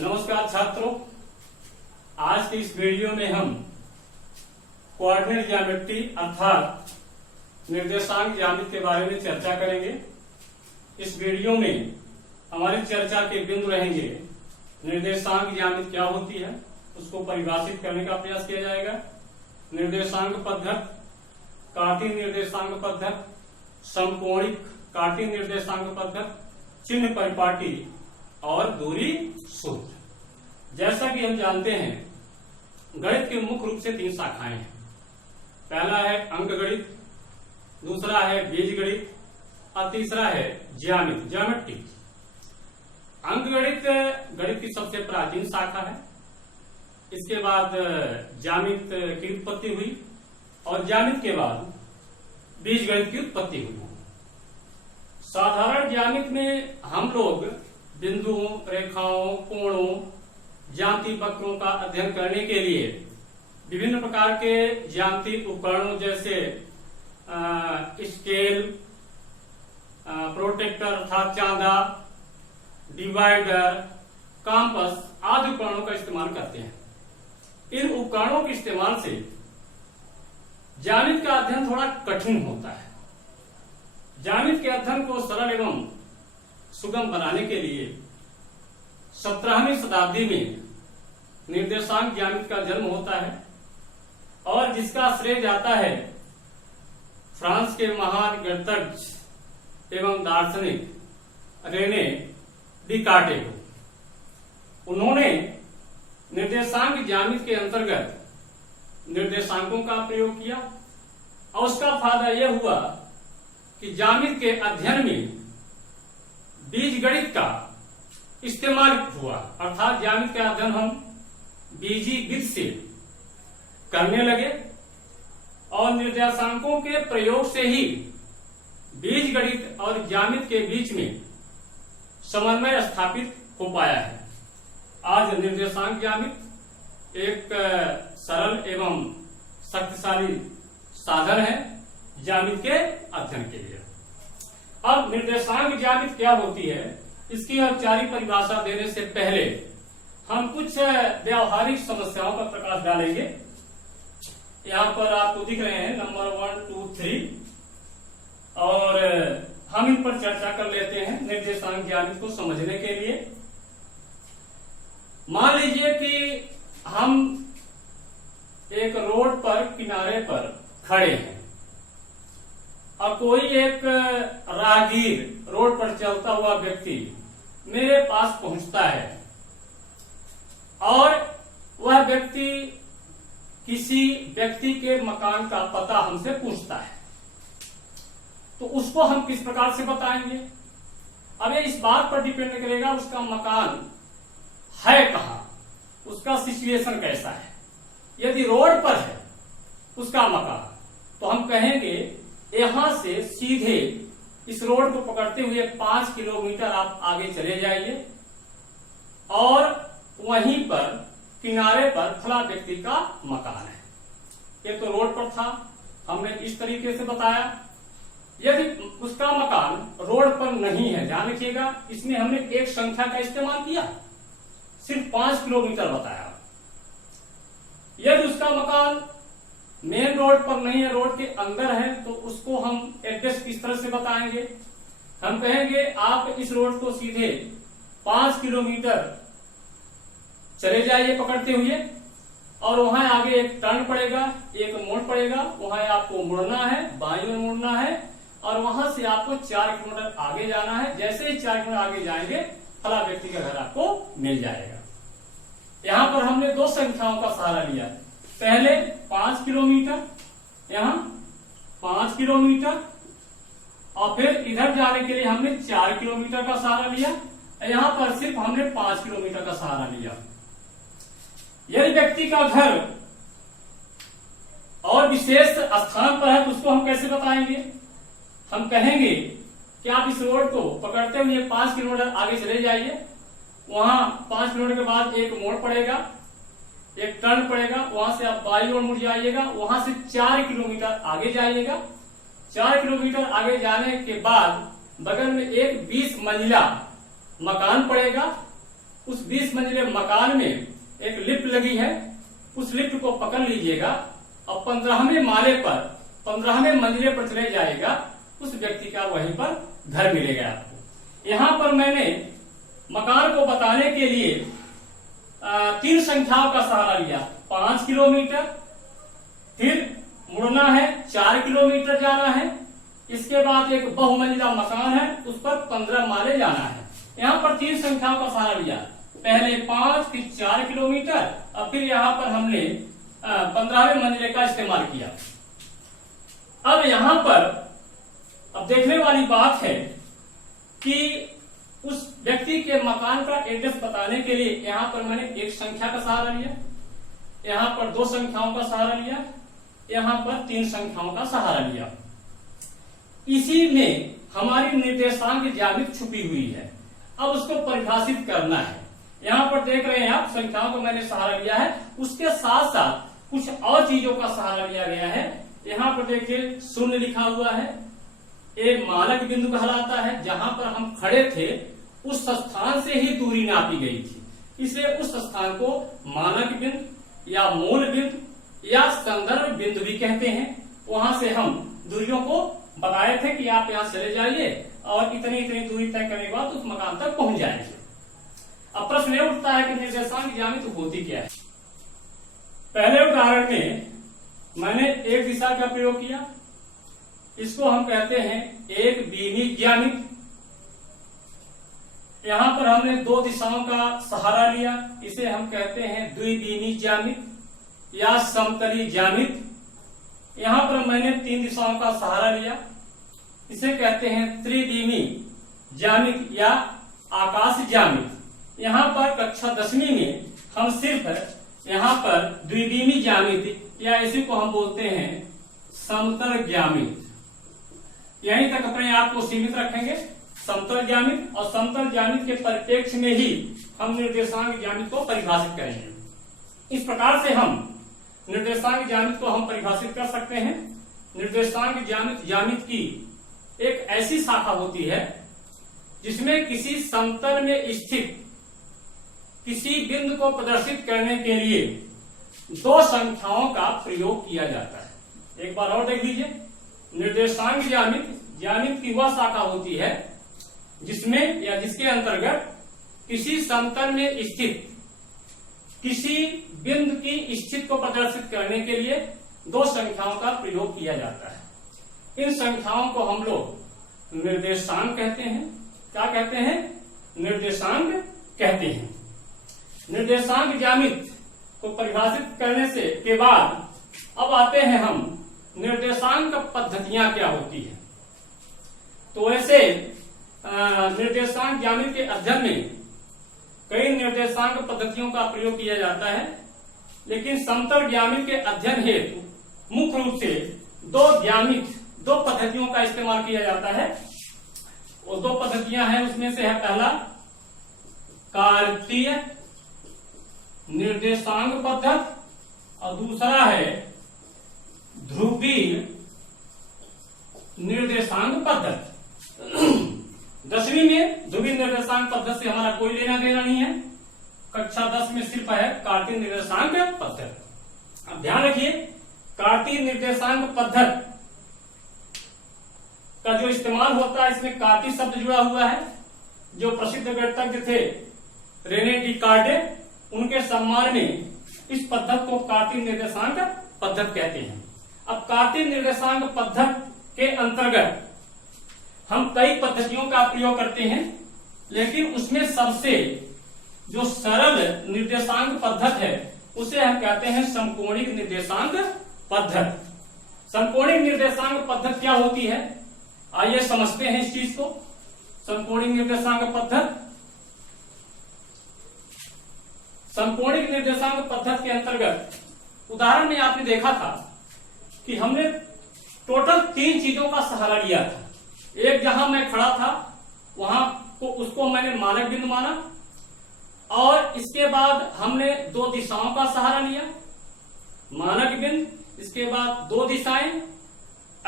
नमस्कार छात्रों, आज की इस वीडियो में हम कोऑर्डिनेट ज्यामिति अर्थात निर्देशांक ज्यामिति के बारे में चर्चा करेंगे। इस वीडियो में हमारी चर्चा के बिंदु रहेंगे निर्देशांक ज्यामिति क्या होती है, उसको परिभाषित करने का प्रयास किया जाएगा। निर्देशांक पद्धति, कार्तीय निर्देशांक पद्धति, समकोणिक कार्तीय निर्देशांक पद्धति, चिन्ह परिपाटी और दूरी सूत्र। जैसा कि हम जानते हैं, गणित के मुख्य रूप से 3 शाखाएं हैं। पहला है अंकगणित, दूसरा है बीजगणित और तीसरा है ज्यामिति। अंकगणित गणित की सबसे प्राचीन शाखा है। इसके बाद ज्यामिति की उत्पत्ति हुई और ज्यामिति के बाद बीजगणित की उत्पत्ति हुई। साधारण ज्यामिति में हम लोग बिंदुओं, रेखाओं, कोणों, ज्यामितीय वक्रों का अध्ययन करने के लिए विभिन्न प्रकार के ज्यामितीय उपकरणों जैसे स्केल, प्रोटेक्टर अर्थात चांदा, डिवाइडर, कंपास आदि उपकरणों का इस्तेमाल करते हैं। इन उपकरणों के इस्तेमाल से ज्यामिति का अध्ययन थोड़ा कठिन होता है। ज्यामिति के अध्ययन को सरल एवं सुगम बनाने के लिए 17वीं शताब्दी में निर्देशांक ज्यामिति का जन्म होता है और जिसका श्रेय जाता है फ्रांस के महान गणितज्ञ एवं दार्शनिक रेने डिकार्टे को। उन्होंने निर्देशांक ज्यामिति के अंतर्गत निर्देशांकों का प्रयोग किया और उसका फायदा यह हुआ कि ज्यामिति के अध्ययन में बीजगणित का इस्तेमाल हुआ, अर्थात ज्यामिति का अध्ययन हम बीजीगणित से करने लगे और निर्देशांकों के प्रयोग से ही बीजगणित और ज्यामिति के बीच में समन्वय स्थापित हो पाया है। आज निर्देशांक ज्यामिति एक सरल एवं शक्तिशाली साधन है ज्यामिति के अध्ययन के लिए। अब निर्देशांक ज्यामिति क्या होती है, इसकी औपचारिक परिभाषा देने से पहले हम कुछ व्यावहारिक समस्याओं पर प्रकाश डालेंगे। यहाँ पर आपको दिख रहे हैं नंबर 1, 2, 3 और हम इन पर चर्चा कर लेते हैं निर्देशांक ज्यामिति को समझने के लिए। मान लीजिए कि हम एक रोड पर किनारे पर खड़े हैं और कोई एक राहगीर रोड पर चलता हुआ व्यक्ति मेरे पास पहुंचता है और वह व्यक्ति किसी व्यक्ति के मकान का पता हमसे पूछता है, तो उसको हम किस प्रकार से बताएंगे? अब ये इस बात पर डिपेंड करेगा उसका मकान है कहां, उसका सिचुएशन कैसा है। यदि रोड पर है उसका मकान तो हम कहेंगे यहां से सीधे इस रोड को पकड़ते हुए 5 किलोमीटर आप आगे चले जाइए और वहीं पर किनारे पर फला व्यक्ति का मकान है। ये तो रोड पर था, हमने इस तरीके से बताया। यदि उसका मकान रोड पर नहीं है, ध्यान रखिएगा, इसमें हमने एक संख्या का इस्तेमाल किया, सिर्फ 5 किलोमीटर बताया। यदि उसका मकान मेन रोड पर नहीं है, रोड के अंदर है, तो उसको हम एड्रेस किस तरह से बताएंगे? हम कहेंगे आप इस रोड को सीधे 5 किलोमीटर चले जाइए पकड़ते हुए और वहां आगे एक टर्न पड़ेगा, एक मोड़ पड़ेगा, वहां आपको मुड़ना है, बाईं ओर मुड़ना है और वहां से आपको 4 किलोमीटर आगे जाना है। जैसे ही 4 किलोमीटर आगे जाएंगे फला व्यक्ति का घर आपको मिल जाएगा। यहाँ पर हमने 2 संख्याओं का सहारा लिया। पहले 5 किलोमीटर, यहाँ 5 किलोमीटर और फिर इधर जाने के लिए हमने 4 किलोमीटर का सहारा लिया। यहाँ पर सिर्फ हमने 5 किलोमीटर का सहारा लिया। यदि व्यक्ति का घर और विशेष स्थान पर है तो उसको हम कैसे बताएंगे? हम कहेंगे कि आप इस रोड को पकड़ते हुए 5 किलोमीटर आगे चले जाइए, वहां 5 किलोमीटर के बाद एक मोड़ पड़ेगा, एक टर्न पड़ेगा, वहां से आप बाईं ओर मुड़ जाइएगा, वहां से 4 किलोमीटर आगे जाइएगा। 4 किलोमीटर आगे जाने के बाद बगल में एक 20 मंजिला मकान पड़ेगा उस 20 मंजिले मकान में एक लिफ्ट लगी है, उस लिफ्ट को पकड़ लीजिएगा और 15वें माले पर 15वें मंजिले पर चले जाएगा, उस व्यक्ति का वहीं पर घर मिलेगा आपको। यहाँ पर मैंने मकान को बताने के लिए 3 संख्याओं का सहारा लिया। 5 किलोमीटर, फिर मुड़ना है 4 किलोमीटर जाना है, इसके बाद एक बहुमंजिला मकान है, उस पर 15 माले जाना है। यहाँ पर 3 संख्याओं का सहारा लिया, पहले 5 फिर 4 किलोमीटर और फिर यहाँ पर हमने 15वें मंजिले का इस्तेमाल किया। अब यहाँ पर अब देखने वाली बात है कि उस व्यक्ति के मकान का एड्रेस बताने के लिए यहाँ पर मैंने 1 संख्या का सहारा लिया, यहाँ पर 2 संख्याओं का सहारा लिया, यहाँ पर 3 संख्याओं का सहारा लिया। इसी में हमारी निर्देशांक ज्यामिति छुपी हुई है। अब उसको परिभाषित करना है। यहाँ पर देख रहे हैं आप, संख्याओं को मैंने सहारा लिया है, उसके साथ साथ कुछ और चीजों का सहारा लिया गया है। यहाँ पर देखिए 0 लिखा हुआ है, एक मानक बिंदु कहलाता है। जहां पर हम खड़े थे उस स्थान से ही दूरी नापी गई थी, इसलिए उस स्थान को मानक बिंदु या मूल बिंदु या संदर्भ बिंदु भी कहते हैं। वहां से हम दूरियों को बताए थे कि आप यहां चले जाइए और इतनी इतनी दूरी तय करने के बाद उस मकान तक पहुंच जाएंगे। अब प्रश्न यह उठता है कि निर्देशांक ज्यामिति होती क्या है। पहले उदाहरण में मैंने एक दिशा का प्रयोग किया, इसको हम कहते हैं एक बीमी ज्यामिति। यहां पर हमने 2 दिशाओं का सहारा लिया, इसे हम कहते हैं द्विबीमी ज्यामिति या समतली ज्यामिति। यहां पर मैंने 3 दिशाओं का सहारा लिया, इसे कहते हैं त्रिबीमी ज्यामिति या आकाश ज्यामिति। यहाँ पर कक्षा 10वीं में हम सिर्फ यहाँ पर द्विबीमी ज्यामिति या इसी को हम बोलते हैं समतल ज्यामिति, यहीं तक अपने आप को सीमित रखेंगे। समतल ज्यामिति और समतल ज्यामिति के परिप्रेक्ष्य में ही हम निर्देशांक ज्यामिति को परिभाषित करेंगे। इस प्रकार से हम निर्देशांक ज्यामिति को हम परिभाषित कर सकते हैं। निर्देशांक ज्यामिति की एक ऐसी शाखा होती है जिसमें किसी समतल में स्थित किसी बिंदु को प्रदर्शित करने के लिए 2 संख्याओं का प्रयोग किया जाता है। एक बार और देख लीजिए, निर्देशांक ज्यामिति की वह शाखा होती है जिसमें या जिसके अंतर्गत किसी समतल में स्थित किसी बिंदु की स्थिति को प्रदर्शित करने के लिए 2 संख्याओं का प्रयोग किया जाता है। इन संख्याओं को हम लोग निर्देशांक कहते हैं। क्या कहते हैं? निर्देशांक कहते हैं। निर्देशांक ज्यामिति को परिभाषित करने से के बाद अब आते हैं हम निर्देशांक पद्धतियां क्या होती है। तो ऐसे निर्देशांक ज्यामिति के अध्ययन में कई निर्देशांक पद्धतियों का प्रयोग किया जाता है, लेकिन समतल ज्यामिति के अध्ययन हेतु मुख्य रूप से 2 पद्धतियों का इस्तेमाल किया जाता है। वो 2 पद्धतियां हैं, उसमें से है पहला कार्तीय निर्देशांक पद्धति और दूसरा है ध्रुवीय निर्देशांक पद्धति। 10वीं में ध्रुवीय निर्देशांक पद्धति से हमारा कोई लेना देना नहीं है। कक्षा 10 में सिर्फ है कार्तीय निर्देशांक पद्धति। अब ध्यान रखिए, कार्तीय निर्देशांक पद्धति का जो इस्तेमाल होता है इसमें कार्तीय शब्द जुड़ा हुआ है। जो प्रसिद्ध गणितज्ञ थे रेने डिकार्डे, उनके सम्मान में इस पद्धति को कार्तीय निर्देशांक पद्धति कहते हैं। अब कार्तीय निर्देशांक पद्धति के अंतर्गत हम कई पद्धतियों का प्रयोग करते हैं, लेकिन उसमें सबसे जो सरल निर्देशांक पद्धति है उसे हम कहते हैं समकोणिक निर्देशांक पद्धति। समकोणिक निर्देशांक पद्धति क्या होती है, आइए समझते हैं इस चीज को। समकोणिक निर्देशांक पद्धति, समकोणिक निर्देशांक पद्धति के अंतर्गत उदाहरण में आपने देखा था कि हमने टोटल 3 चीजों का सहारा लिया था। एक, जहां मैं खड़ा था वहां को उसको मैंने मानक बिंदु माना, और इसके बाद हमने 2 दिशाओं का सहारा लिया, मानक बिंदु, इसके बाद 2 दिशाएं,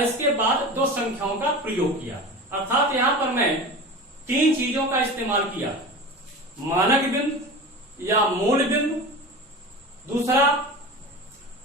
इसके बाद 2 संख्याओं का प्रयोग किया। अर्थात यहां पर मैं 3 चीजों का इस्तेमाल किया। मानक बिंदु या मूल बिंदु, दूसरा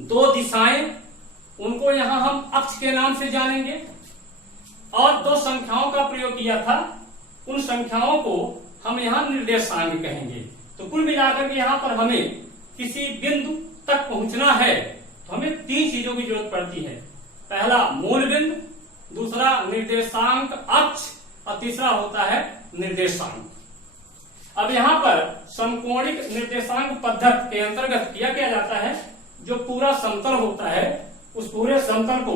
दो दिशाएं, उनको यहां हम अक्ष के नाम से जानेंगे, और दो संख्याओं का प्रयोग किया था, उन संख्याओं को हम यहां निर्देशांक कहेंगे। तो कुल मिलाकर के यहां पर हमें किसी बिंदु तक पहुंचना है तो हमें तीन चीजों की जरूरत पड़ती है। पहला मूल बिंदु, दूसरा निर्देशांक अक्ष, और तीसरा होता है निर्देशांक। अब यहाँ पर समकोणिक निर्देशांक पद्धति के अंतर्गत क्या जाता है, जो पूरा समतल होता है उस पूरे समतल को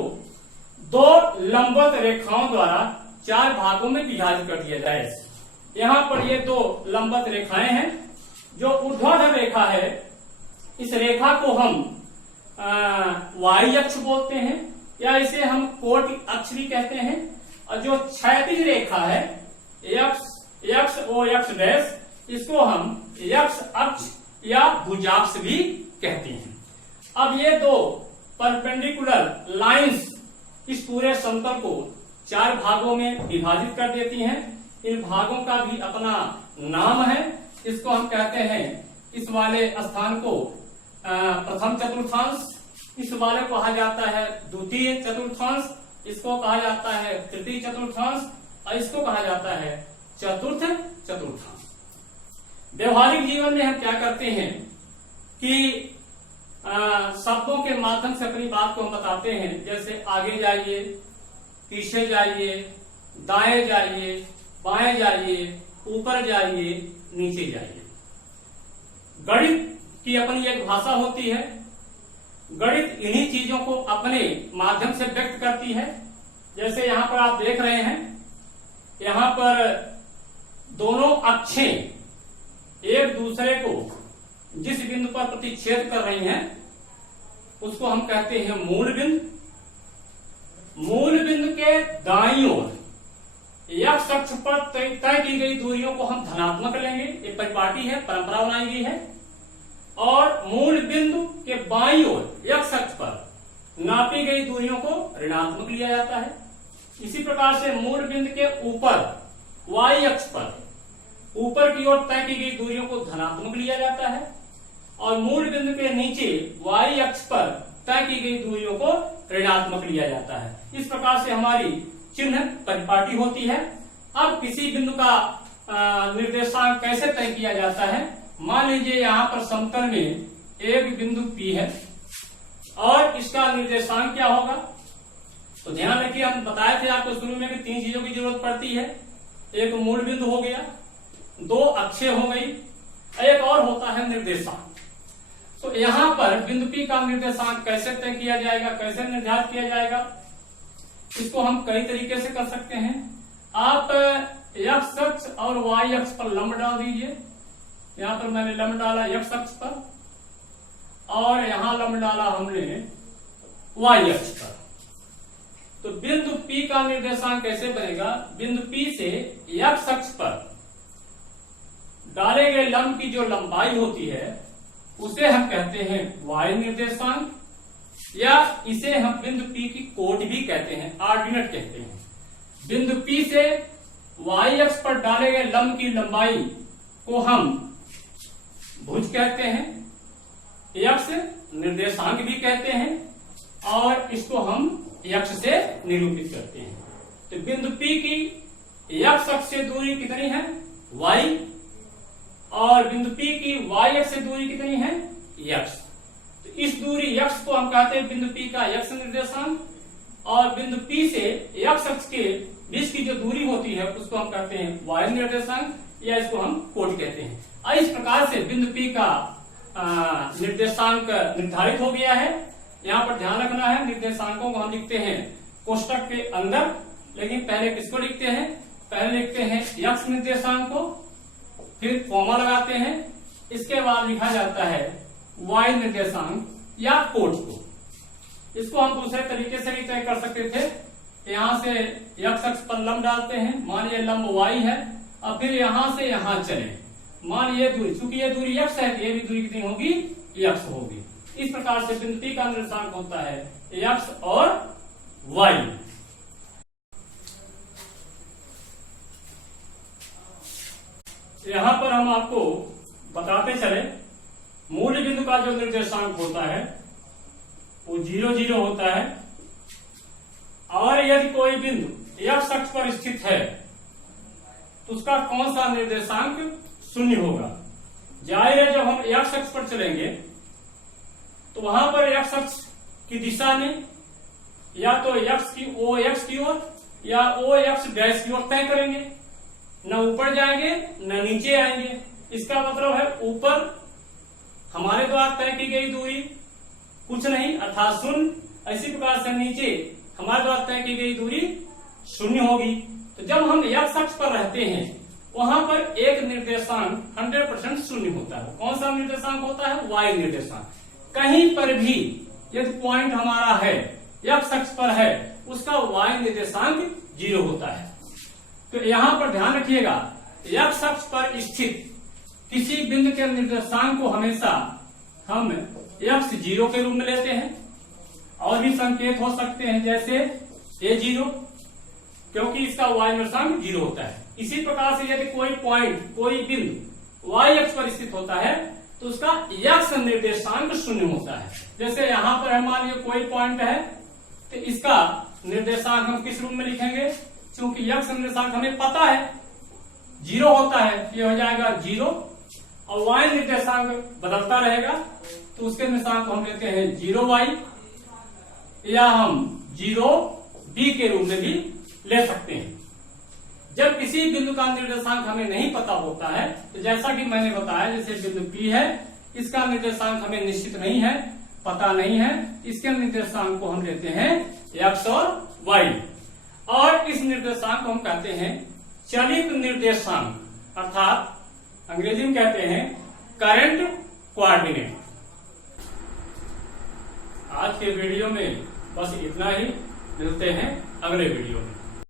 दो लंबवत रेखाओं द्वारा चार भागों में विभाजित कर दिया जाए। यहाँ पर ये दो लंबवत रेखाएं हैं। जो ऊर्ध्वाधर रेखा है, इस रेखा को हम वाई अक्ष बोलते हैं, या इसे हम कोटि अक्ष भी कहते हैं। और जो क्षैतिज रेखा है यक्ष ओ यक्ष डैश, इसको हम यक्ष अक्ष या भुजाक्ष भी कहते हैं। अब ये दो परपेंडिकुलर लाइंस इस पूरे समतल को चार भागों में विभाजित कर देती हैं। इन भागों का भी अपना नाम है। इसको हम कहते हैं, इस वाले स्थान को प्रथम चतुर्थांश, इस वाले को कहा जाता है द्वितीय चतुर्थांश, इसको कहा जाता है तृतीय चतुर्थांश, और इसको कहा जाता है चतुर्थ चतुर्थांश। व्यवहारिक जीवन में हम क्या करते हैं कि शब्दों के माध्यम से अपनी बात को हम बताते हैं। जैसे आगे जाइए, पीछे जाइए, दाएं जाइए, बाएं जाइए, ऊपर जाइए, नीचे जाइए। गणित की अपनी एक भाषा होती है। गणित इन्हीं चीजों को अपने माध्यम से व्यक्त करती है। जैसे यहाँ पर आप देख रहे हैं, यहाँ पर दोनों अक्षें एक दूसरे को जिस बिंदु पर प्रतिच्छेद कर रही हैं उसको हम कहते हैं मूल बिंदु। मूल बिंदु के दाईं ओर एक्स अक्ष पर तय की गई दूरियों को हम धनात्मक लेंगे, एक परिपाटी है, परंपरा बनाई गई है। और मूल बिंदु के बाईं ओर एक्स अक्ष पर नापी गई दूरियों को ऋणात्मक लिया जाता है। इसी प्रकार से मूल बिंदु के ऊपर वाई अक्ष पर ऊपर की ओर तय की गई दूरियों को धनात्मक लिया जाता है, और मूल बिंदु के नीचे वाई अक्ष पर तय की गई दूरियों को ऋणात्मक लिया जाता है। इस प्रकार से हमारी चिन्ह परिपाटी होती है। अब किसी बिंदु का निर्देशांक कैसे तय किया जाता है। मान लीजिए यहाँ पर समतल में एक बिंदु P है और इसका निर्देशांक क्या होगा। तो ध्यान रखिए, हम बताए थे आपको शुरू में कि तीन चीजों की जरूरत पड़ती है। एक मूल बिंदु हो गया, दो अक्षय हो गई, एक और होता है निर्देशांक। तो यहाँ पर बिंदु P का निर्देशांक कैसे तय किया जाएगा, कैसे निर्धारित किया जाएगा, इसको हम कई तरीके से कर सकते हैं। आप एक्स अक्ष और वाई अक्ष पर लंब डाल दीजिए। यहाँ पर मैंने लंब डाला एक्स अक्ष पर, और यहाँ लंब डाला हमने वाई अक्ष पर। तो बिंदु P का निर्देशांक कैसे बनेगा। बिंदु P से एक्स अक्ष पर डाले गए लंब की जो लंबाई होती है उसे हम कहते हैं वाई निर्देशांक, या इसे हम बिंदु P की कोट भी कहते हैं, ऑर्डिनेट कहते हैं। बिंदु P से वाई अक्ष पर डाले गए लंब की लंबाई को हम भुज कहते हैं, यक्ष निर्देशांक भी कहते हैं, और इसको हम यक्ष से निरूपित करते हैं। तो बिंदु P की यक्ष अक्ष से दूरी कितनी है, y, और बिंदु P की y अक्ष से दूरी कितनी है, x। तो इस दूरी x को हम कहते हैं बिंदु P का x निर्देशांक, और बिंदु P से x अक्ष के बीच की जो दूरी होती है उसको हम कहते हैं y निर्देशांक, या इसको हम कोट कहते हैं। और इस प्रकार से बिंदु P का निर्देशांक निर्धारित हो गया है। यहाँ पर ध्यान रखना है, निर्देशांकों को हम लिखते हैं कोष्टक के अंदर, लेकिन पहले किसको लिखते हैं, पहले लिखते हैं x निर्देशांक को, फिर कॉमा लगाते हैं, इसके बाद लिखा जाता है y निर्देशांक या कोट को। इसको हम दूसरे तरीके से भी तय कर सकते थे। यहाँ से x अक्ष पर लंब डालते हैं, मान ये लंब y है, और फिर यहाँ से यहाँ चले, मान ये दूरी, चूंकि ये दूरी x है, ये भी दूरी कितनी होगी, x होगी। इस प्रकार से बिंदु P का निर्देशांक होता है x और y। यहां पर हम आपको बताते चले, मूल बिंदु का जो निर्देशांक होता है वो 0 0 होता है, और यदि कोई बिंदु x अक्ष पर स्थित है तो उसका कौन सा निर्देशांक 0 होगा। जाहिर है जब हम x अक्ष पर चलेंगे तो वहां पर x अक्ष की दिशा में या तो x की OX की ओर या OX डैश की ओर तय करेंगे, न ऊपर जाएंगे न नीचे आएंगे। इसका मतलब है ऊपर हमारे द्वारा तय की गई दूरी कुछ नहीं अर्थात 0, इसी प्रकार से नीचे हमारे द्वारा तय की गई दूरी 0 होगी। तो जब हम x अक्ष पर रहते हैं वहां पर एक निर्देशांक 100% 0 होता है। कौन सा निर्देशांक होता है? y निर्देशांक। कहीं पर भी यदि पॉइंट हमारा है x अक्ष पर है उसका y निर्देशांक 0 होता है। तो यहां पर ध्यान रखिएगा, x अक्ष पर स्थित किसी बिंदु के निर्देशांक को हमेशा हम x0 के रूप में लेते हैं, और भी संकेत हो सकते हैं जैसे a0, क्योंकि इसका y निर्देशांक 0 होता है। इसी प्रकार से यदि कोई पॉइंट कोई बिंदु y अक्ष पर स्थित होता है तो उसका x निर्देशांक 0 होता है। जैसे यहां पर मान लीजिए कोई पॉइंट है तो इसका निर्देशांक हम किस रूप में लिखेंगे? क्योंकि x निर्देशांक हमें पता है 0 होता है, ये हो जाएगा 0, और y निर्देशांक बदलता रहेगा तो उसके निर्देशांक हम लेते हैं 0y, या हम 0b के रूप में भी ले सकते हैं। जब किसी बिंदु का निर्देशांक हमें नहीं पता होता है तो जैसा कि मैंने बताया, जैसे बिंदु P है, इसका निर्देशांक हमें निश्चित नहीं है, पता नहीं है, इसके निर्देशांक को हम लेते हैं x और y, और इस निर्देशांक को हम कहते हैं चलित निर्देशांक, अर्थात अंग्रेजी में कहते हैं करंट कोऑर्डिनेट। आज के वीडियो में बस इतना ही, मिलते हैं अगले वीडियो में।